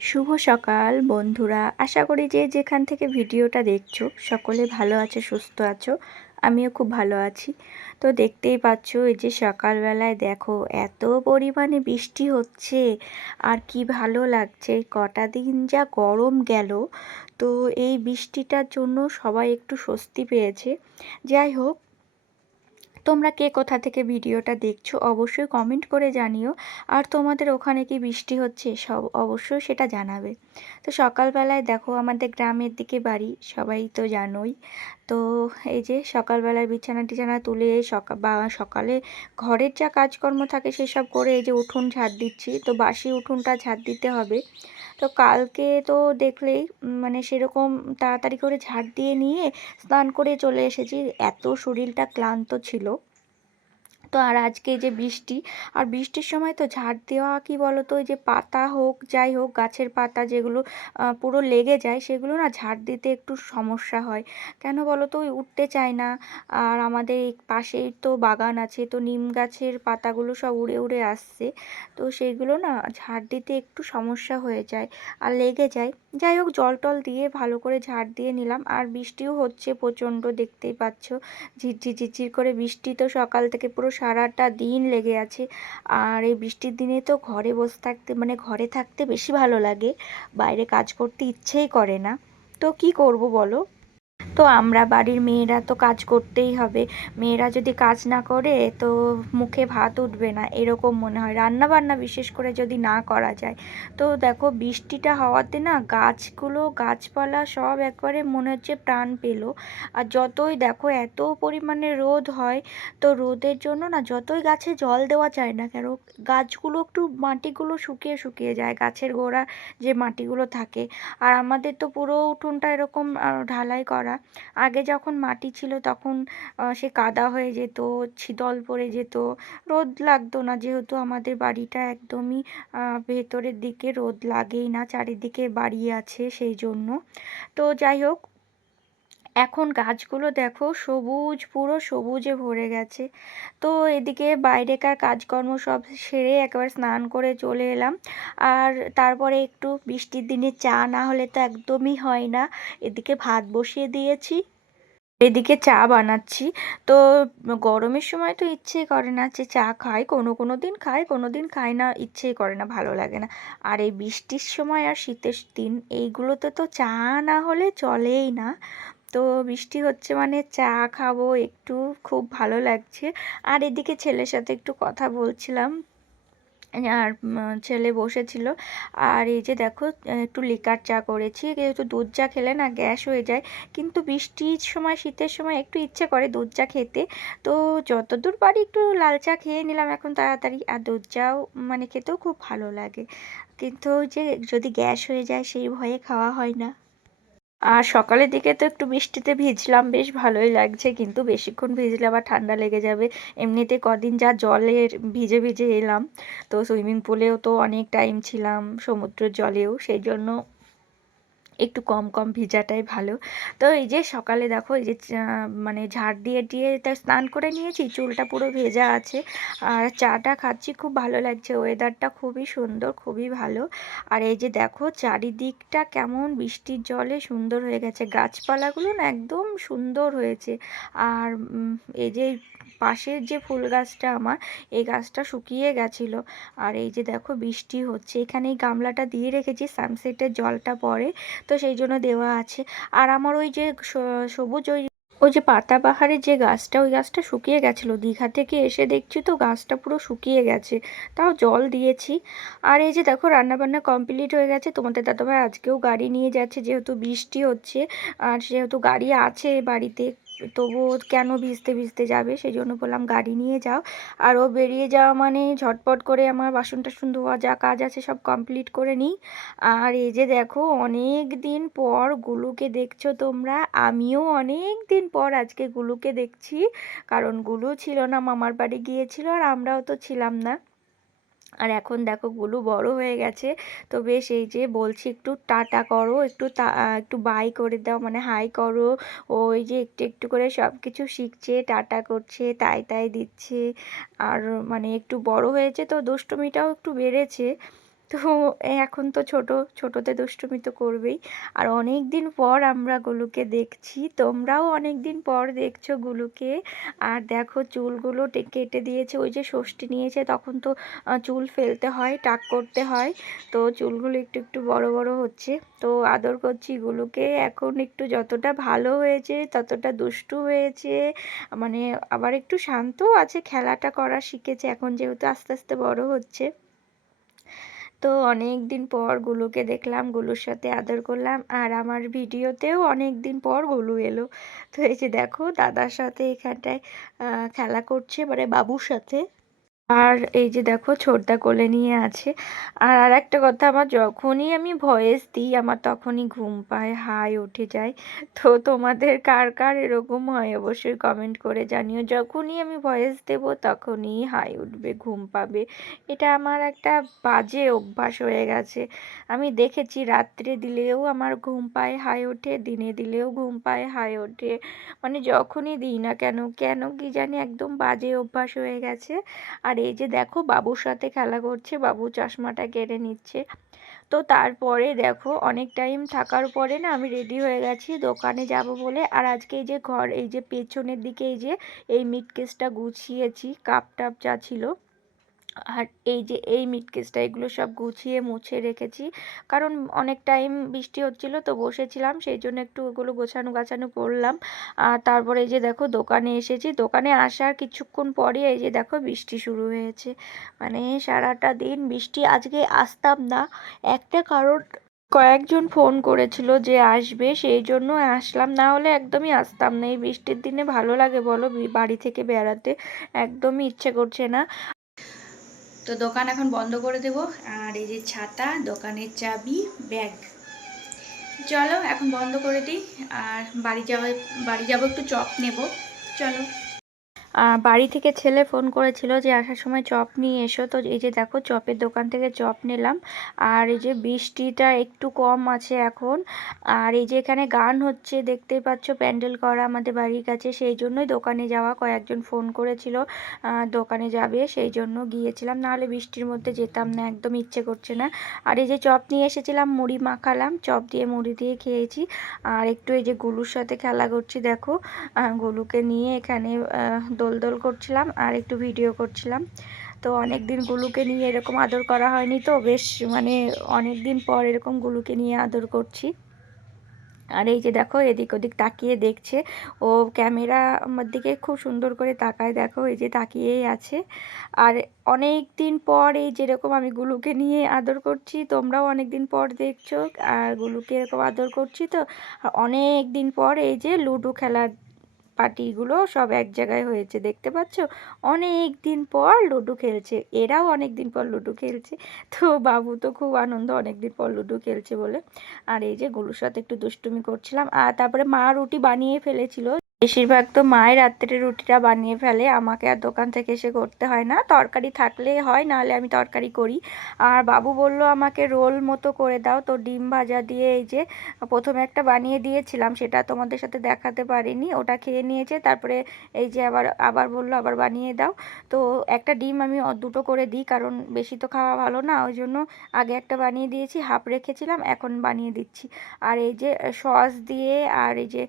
শুভ সকাল বন্ধুরা। আশা করি যে যেখান থেকে ভিডিওটা দেখছ, সকলে ভালো আছো, সুস্থ আছো। আমিও খুব ভালো আছি। তো দেখতেই পাচ্ছ, এই যে সকালবেলায় দেখো, এত পরিমাণে বৃষ্টি হচ্ছে। আর কি ভালো লাগছে, কটা দিন যা গরম গেল। তো এই বৃষ্টিটার জন্য সবাই একটু স্বস্তি পেয়েছে। যাই হোক তোমরা কে কোথা থেকে ভিডিওটা দেখছ অবশ্যই কমেন্ট করে জানিও। আর তোমাদের ওখানে কি বৃষ্টি হচ্ছে সব অবশ্যই সেটা জানাবে। তো সকালবেলায় দেখো আমাদের গ্রামের দিকে বাড়ি, সবাই তো জানোই। তো এই যে সকালবেলায় বিছানা টিছানা তুলে সকাল বা সকালে ঘরের যা কাজকর্ম থাকে সেসব করে এই যে উঠোন ঝাড় দিচ্ছি। তো বাসি উঠোনটা ঝাড় দিতে হবে। তো কালকে তো দেখলেই মানে সেরকম তাড়াতাড়ি করে ঝাড় দিয়ে নিয়ে স্নান করে চলে এসেছি। এত শরীরটা ক্লান্ত ছিল। তো আর আজকে যে বৃষ্টি, আর বৃষ্টির সময় তো ঝাড় দেওয়া কি বলো তো ওই যে পাতা হোক, যাই হোক, গাছের পাতা যেগুলো পুরো লেগে যায়, সেগুলো না ঝাড় দিতে একটু সমস্যা হয়। কেন বলো তো ওই উঠতে চায় না। আর আমাদের পাশেই তো বাগান আছে, তো নিম গাছের পাতাগুলো সব উড়ে উড়ে আসছে। তো সেইগুলো না ঝাড় দিতে একটু সমস্যা হয়ে যায়, আর লেগে যায়। যাই হোক, জল টল দিয়ে ভালো করে ঝাড় দিয়ে নিলাম। আর বৃষ্টিও হচ্ছে প্রচণ্ড, দেখতেই পাচ্ছ। ঝিরঝির ঝিরঝির করে বৃষ্টি তো সকাল থেকে পুরো সারাটা দিন লেগে আছে। আর এই বৃষ্টির দিনে তো ঘরে বসে থাকতে মানে ঘরে থাকতে বেশি ভালো লাগে। বাইরে কাজ করতে ইচ্ছেই করে না। তো কি করব বলো? তো আমরা বাড়ির মেয়েরা তো কাজ করতেই হবে। মেয়েরা যদি কাজ না করে তো মুখে ভাত উঠবে না, এরকম মনে হয়। রান্না বান্না বিশেষ করে যদি না করা যায়। তো দেখো, বৃষ্টিটা হওয়াতে না গাছগুলো, গাছপালা সব একবারে মনে হচ্ছে প্রাণ পেল। আর যতই দেখো, এত পরিমাণে রোদ হয়, তো রোদের জন্য না যতই গাছে জল দেওয়া যায় না কেন, গাছগুলো একটু মাটিগুলো শুকিয়ে শুকিয়ে যায়, গাছের গোড়া যে মাটিগুলো থাকে। আর আমাদের তো পুরো উঠোনটা এরকম ঢালাই করা। আগে যখন মাটি ছিল তখন সে কাদা হয়ে যেত, ছিদল পড়ে যেত। রোদ লাগতো না, যেহেতু আমাদের বাড়িটা একদমই ভেতরের দিকে রোদ লাগেই না, চারিদিকে বাড়ি আছে সেই জন্য। তো যাই হোক এখন গাছগুলো দেখো সবুজ, পুরো সবুজে ভরে গেছে। তো এদিকে বাইরেকার কাজকর্ম সব সেরে একেবারে স্নান করে চলে এলাম। আর তারপরে একটু বৃষ্টির দিনে চা না হলে তো একদমই হয় না। এদিকে ভাত বসিয়ে দিয়েছি, এদিকে চা বানাচ্ছি। তো গরমের সময় তো ইচ্ছেই করে না যে চা খাই, কোনো কোনো দিন খাই, কোনো দিন খাই না ইচ্ছেই করে না, ভালো লাগে না। আর এই বৃষ্টির সময় আর শীতের দিন, এইগুলোতে তো চা না হলে চলেই না। তো বৃষ্টি হচ্ছে মানে চা খাব, একটু খুব ভালো লাগছে। আর এদিকে ছেলের সাথে একটু কথা বলছিলাম, আর ছেলে বসেছিল। আর এই যে দেখো, একটু লিকার চা করেছি, যেহেতু দুধ চা খেলে না গ্যাস হয়ে যায়, কিন্তু বৃষ্টির সময়, শীতের সময় একটু ইচ্ছে করে দুধ চা খেতে। তো যতদূর পারি একটু লাল চা খেয়ে নিলাম এখন তাড়াতাড়ি। আর দুধ চাও মানে খেতেও খুব ভালো লাগে। কিন্তু যে যদি গ্যাস হয়ে যায়, সেই ভয়ে খাওয়া হয় না। আর সকালের দিকে তো একটু বৃষ্টিতে ভিজলাম, বেশ ভালোই লাগছে। কিন্তু বেশিক্ষণ ভিজলে আবার ঠান্ডা লেগে যাবে। এমনিতে কদিন যা জলের ভিজে ভিজে এলাম, তো সুইমিং পুলেও তো অনেক টাইম ছিলাম, সমুদ্রের জলেও। সেই জন্য একটু কম কম ভিজাটাই ভালো। তো এই যে সকালে দেখো এই যে মানে ঝাড় দিয়ে দিয়ে তা স্নান করে নিয়েছি, চুলটা পুরো ভেজা আছে। আর চাটা খাচ্ছি, খুব ভালো লাগছে। ওয়েদারটা খুবই সুন্দর, খুবই ভালো। আর এই যে দেখো চারিদিকটা কেমন বৃষ্টির জলে সুন্দর হয়ে গেছে। গাছপালাগুলো না একদম সুন্দর হয়েছে। আর এই যে পাশের যে ফুল গাছটা আমার, এই গাছটা শুকিয়ে গেছিল। আর এই যে দেখো বৃষ্টি হচ্ছে। এখানে এই গামলাটা দিয়ে রেখেছি, সানসেটের জলটা পড়ে তো সেই জন্য দেওয়া আছে। আর আমার ওই যে সবুজ ওই ওই যে পাতাবাহারের যে গাছটা, ওই গাছটা শুকিয়ে গেছিল। দীঘা থেকে এসে দেখছি তো গাছটা পুরো শুকিয়ে গেছে। তাও জল দিয়েছি। আর এই যে দেখো রান্নাবান্না কমপ্লিট হয়ে গেছে। তোমাদের দাদাভাই আজকেও গাড়ি নিয়ে যাচ্ছে, যেহেতু বৃষ্টি হচ্ছে। আর সেহেতু গাড়ি আছে বাড়িতে তবুও কেন ভিজতে ভিজতে যাবে? সেই জন্য বললাম, গাড়ি নিয়ে যাও। আর ও বেরিয়ে যাওয়া মানে ঝটপট করে আমার বাসন টাসন ধোয়া যা কাজ আছে, সব কমপ্লিট করে নিই। আর এই যে দেখো অনেক দিন পর গুলুকে দেখছ তোমরা। আমিও অনেক দিন পর আজকে গুলুকে দেখছি। কারণ গুলু ছিল না, মামার বাড়ি গিয়েছিল আর আমরাও তো ছিলাম না। আর এখন দেখো গুলু বড় হয়ে গেছে। তো বেশ এই যে বলছি একটু টাটা করো, একটু একটু বাই করে দাও মানে হাই করো। ওই যে একটু একটু করে সব কিছু শিখছে, টাটা করছে, তাই তাই দিচ্ছে। আর মানে একটু বড় হয়েছে তো দুষ্টুমিটাও একটু বেড়েছে। তো এখন তো ছোট, ছোটতে দুষ্টুমি তো করবেই। আর অনেক দিন পর আমরা গুলুকে দেখছি, তোমরাও অনেক দিন পর দেখছ গুলুকে। আর দেখো চুলগুলো কেটে দিয়েছে, ওই যে ষষ্ঠী নিয়েছে, তখন তো চুল ফেলতে হয়, টাক করতে হয়। তো চুলগুলো একটু একটু বড় বড় হচ্ছে। তো আদর করছি গুলুকে, এখন একটু যতটা ভালো হয়েছে, ততটা দুষ্টু হয়েছে। মানে আবার একটু শান্তও আছে, খেলাটা করা শিখেছে, এখন যেহেতু আস্তে আস্তে বড় হচ্ছে। তো অনেক দিন পর গুলুকে দেখলাম, গুলুর সাথে আদর করলাম আর আমার ভিডিওতেও অনেক দিন পর গুলু এলো। তো এই যে দেখো, দাদার সাথে এখানটায় খেলা করছে মানে বাবুর সাথে। আর এই যে দেখো ছোটদা কোলে নিয়ে আছে। আর আর একটা কথা, আমার যখনই আমি ভয়েস দিই, আমার তখনই ঘুম পায়, হাই উঠে যায়। তো তোমাদের কার কার এরকম হয় অবশ্যই কমেন্ট করে জানিও। যখনই আমি ভয়েস দেব, তখনই হাই উঠবে, ঘুম পাবে। এটা আমার একটা বাজে অভ্যাস হয়ে গেছে। আমি দেখেছি রাত্রে দিলেও আমার ঘুম পায়, হাই ওঠে দিনে দিলেও ঘুম পায়, হাই ওঠে মানে যখনই দিই না কেন কেন কি জানি একদম বাজে অভ্যাস হয়ে গেছে। আর এই যে দেখো, বাবুর সাথে খেলা করছে, বাবু চশমাটা কেড়ে নিচ্ছে। তো তারপরে দেখো, অনেক টাইম থাকার পরে না আমি রেডি হয়ে গেছি, দোকানে যাব বলে। আর আজকে এই যে ঘর, এই যে পেছনের দিকে এই যে, এই মিট কেসটা গুছিয়েছি কাপ টাপ যা ছিল। এই যে, এই মিট কেসটা এগুলো সব গুছিয়ে মুছে রেখেছি। কারণ অনেক টাইম বৃষ্টি হচ্ছিল, তো বসেছিলাম, সেই জন্য একটু ওগুলো গোছানো গাছানো করলাম। আর তারপরে এই যে দেখো, দোকানে এসেছি। দোকানে আসার কিছুক্ষণ পরে এই যে দেখো, বৃষ্টি শুরু হয়েছে। মানে সারাটা দিন বৃষ্টি, আজকে আসতাম না। একটা কারণ, কয়েকজন ফোন করেছিল যে আসবে, সেই জন্য আসলাম। না হলে একদমই আসতাম না। এই বৃষ্টির দিনে ভালো লাগে বলো বাড়ি থেকে বেড়াতে। একদমই ইচ্ছে করছে না। তো দোকান এখন বন্ধ করে দেব। আর এই যে ছাতা, দোকানের চাবি, ব্যাগ। চলো এখন বন্ধ করে দিই। আর বাড়ি যাওয়া বাড়ি যাব একটু চপ নেব। চলো। বাড়ি থেকে ছেলে ফোন করেছিল যে, আসার সময় চপ নিয়ে এসো। তো এই যে দেখো, চপের দোকান থেকে চপ নিলাম। আর এই যে বৃষ্টিটা একটু কম আছে এখন। আর এই যে এখানে গান হচ্ছে, দেখতেই পাচ্ছ, প্যান্ডেল করা আমাদের বাড়ির কাছে। সেই জন্যই দোকানে যাওয়া, কয়েকজন ফোন করেছিল দোকানে যাবে, সেই জন্য গিয়েছিলাম। নাহলে বৃষ্টির মধ্যে যেতাম না, একদম ইচ্ছে করছে না। আর এই যে চপ নিয়ে এসেছিলাম, মুড়ি মাখালাম, চপ দিয়ে মুড়ি দিয়ে খেয়েছি। আর একটু এই যে গুলুর সাথে খেলা করছি, দেখো। গোলুকে নিয়ে এখানে আহ, দোল দোল করছিলাম আর একটু ভিডিও করছিলাম। তো অনেক দিন গুলুকে নিয়ে এরকম আদর করা হয়নি তো বেশ মানে অনেক দিন পর এরকম গুলুকে নিয়ে আদর করছি। আর এই যে দেখো এদিক ওদিক তাকিয়ে দেখছে। ও ক্যামেরা আমার দিকে খুব সুন্দর করে তাকায় দেখো এই যে তাকিয়েই আছে। আর অনেক দিন পর এই যেরকম আমি গুলুকে নিয়ে আদর করছি তোমরাও অনেক দিন পর দেখছ আর গুলুকে এরকম আদর করছি তো। অনেক দিন পর এই যে লুডো খেলার পার্টিগুলো সব এক জায়গায় হয়েছে, দেখতে পাচ্ছ? অনেক দিন পর লুডু খেলছে, এরাও অনেক দিন পর লুডু খেলছে। তো বাবু তো খুব আনন্দ অনেক দিন পর লুডু খেলছে বলে। আর এই যে গুলুর সাথে একটু দুষ্টুমি করছিলাম, আর তারপরে মা রুটি বানিয়ে ফেলেছিল। বেশিরভাগ তো মায়ের রাত্রে রুটিটা বানিয়ে ফেলে। আমাকে আর দোকান থেকে এসে করতে হয় না। তরকারি থাকলে হয়, নাহলে আমি তরকারি করি। আর বাবু বলল, আমাকে রোল মতো করে দাও। তো ডিম ভাজা দিয়ে এই যে প্রথমে একটা বানিয়ে দিয়েছিলাম, সেটা তোমাদের সাথে দেখাতে পারিনি। ওটা খেয়ে নিয়েছে, তারপরে এই যে আবার আবার বলল, আবার বানিয়ে দাও। তো একটা ডিম আমি দুটো করে দিই, কারণ বেশি তো খাওয়া ভালো না। ওই জন্য আগে একটা বানিয়ে দিয়েছি, হাফ রেখেছিলাম, এখন বানিয়ে দিচ্ছি। আর এই যে সস দিয়ে, আর এই যে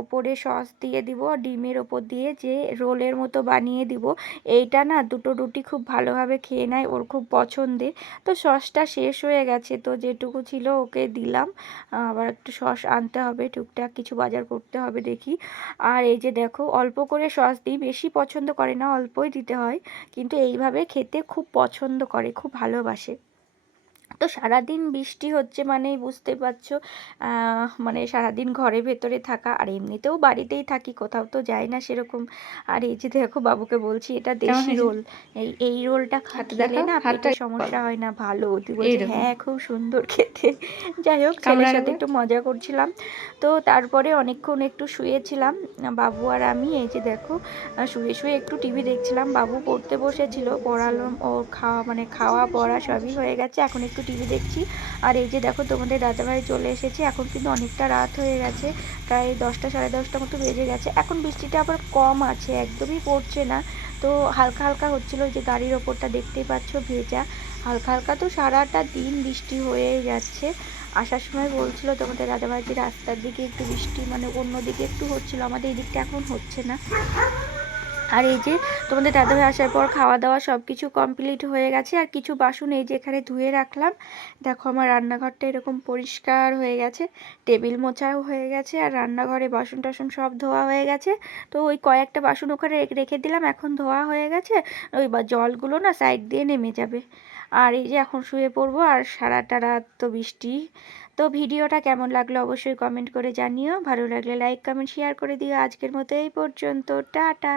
ওপরে সস দিয়ে দিব, ডিমের ওপর দিয়ে যে রোলের মতো বানিয়ে দিব। এইটা না দুটো রুটি খুব ভালোভাবে খেয়ে নেয়, ওর খুব পছন্দের। তো সসটা শেষ হয়ে গেছে, তো যেটুকু ছিল ওকে দিলাম। আবার একটু সস আনতে হবে, টুকটাক কিছু বাজার করতে হবে দেখি। আর এই যে দেখো, অল্প করে সস দিই, বেশি পছন্দ করে না, অল্পই দিতে হয়। কিন্তু এইভাবে খেতে খুব পছন্দ করে, খুব ভালোবাসে। তো সারাদিন বৃষ্টি হচ্ছে মানেই বুঝতে পারছ। মানে সারাদিন ঘরের ভেতরে থাকা আর এমনিতেও বাড়িতেই থাকি কোথাও তো যাই না সেরকম। আর এই যে দেখো বাবুকে বলছি এটা দেশি রোল। এই এই রোলটা খেলে না হাতটা সমস্যা হয় না ভালো। তুই বলছি হ্যাঁ খুব সুন্দর খেতে। যাই হোক ছেলের সাথে একটু মজা করছিলাম। তো তারপরে অনেকক্ষণ একটু শুয়েছিলাম। বাবু আর আমি এই যে দেখো শুয়ে শুয়ে একটু টিভি দেখছিলাম। বাবু পড়তে বসেছিল পড়ালাম ও খাওয়া মানে খাওয়া পড়া সবই হয়ে গেছে। এখন একটু টিভি দেখছি। আর এই যে দেখো তোমাদের দাদাভাই চলে এসেছে। এখন কিন্তু অনেকটা রাত হয়ে গেছে। প্রায় দশটা, সাড়ে দশটা মতো বেজে গেছে। এখন বৃষ্টিটা আবার কম আছে, একদমই পড়ছে না। তো হালকা হালকা হচ্ছিল যে গাড়ির ওপরটা দেখতেই পাচ্ছ, ভেজা। হালকা হালকা তো সারাটা দিন বৃষ্টি হয়েই যাচ্ছে। আসার সময় বলছিল তোমাদের দাদাভাই যে রাস্তার দিকে একটু বৃষ্টি মানে অন্য দিকে একটু হচ্ছিল। আমাদের এই দিকটা এখন হচ্ছে না। আর এই যে তোমাদের দাদাভাই আসার পর খাওয়া দাওয়া সব কিছু কমপ্লিট হয়ে গেছে। আর কিছু বাসন এই যে এখানে ধুয়ে রাখলাম। দেখো আমার রান্নাঘরটা এরকম পরিষ্কার হয়ে গেছে, টেবিল মোছাও হয়ে গেছে, আর রান্নাঘরে বাসন টাসন সব ধোয়া হয়ে গেছে। তো ওই কয়েকটা বাসন ওখানে রেখে দিলাম, এখন ধোয়া হয়ে গেছে। ওই বা জলগুলো না সাইড দিয়ে নেমে যাবে। আর এই যে এখন শুয়ে পড়ব, আর সারাটা রাত তো বৃষ্টি। তো ভিডিওটা কেমন লাগল অবশ্যই কমেন্ট করে জানিও। ভালো লাগলে লাইক, কমেন্ট, শেয়ার করে দিও। আজকের মতো এই পর্যন্ত, টাটা।